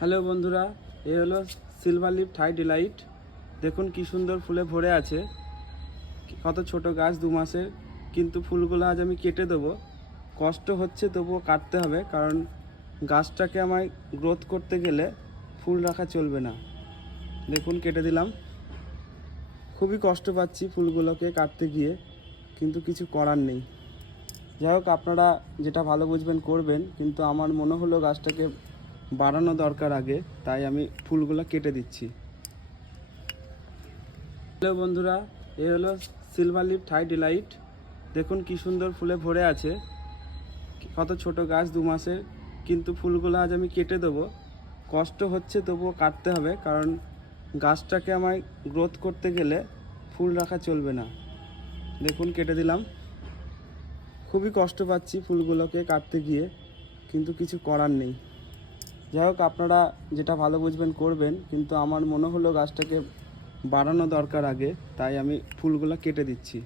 Hello বন্ধুরা, এ হলো silver leaf থাই Deloitte. দেখুন কি সুন্দর ফুলে ভরে আছে। কত ছোট গাছ, 2 মাসের, কিন্তু ফুলগুলো আজ আমি কেটে দেবো। কষ্ট হচ্ছে, তবুও কাটতে হবে, কারণ গাছটাকে আমায় গ্রোথ করতে গেলে ফুল রাখা চলবে না। দেখুন কেটে দিলাম। খুবই কষ্ট পাচ্ছি ফুলগুলোকে কাটতে গিয়ে, কিন্তু কিছু করার নেই। যাই হোক, আপনারা যেটা ভালো বুঝবেন করবেন, কিন্তু আমার মনে হলো গাছটাকে বাড়ানো দরকার আগে, তাই আমি ফুলগুলো কেটে দিচ্ছি। হ্যালো বন্ধুরা, এ হলো সিলভার লিফ থাই ডিলাইট। দেখুন কি সুন্দর ফুলে ভরে আছে। কত ছোট গাছ, 2 মাসের, কিন্তু ফুলগুলো আজ আমি কেটে দেবো। কষ্ট হচ্ছে, তবুও কাটতে হবে, কারণ গাছটাকে আমায় গ্রোথ করতে গেলে ফুল রাখা চলবে না। দেখুন কেটে দিলাম। খুবই কষ্ট পাচ্ছি ফুলগুলোকে কাটতে গিয়ে, কিন্তু কিছু করার নেই। যাই হোক, আপনারা যেটা ভালো বুঝবেন করবেন, কিন্তু আমার মনে হলো গাছটাকে বাড়ানো দরকার আগে, তাই আমি ফুলগুলো কেটে দিচ্ছি।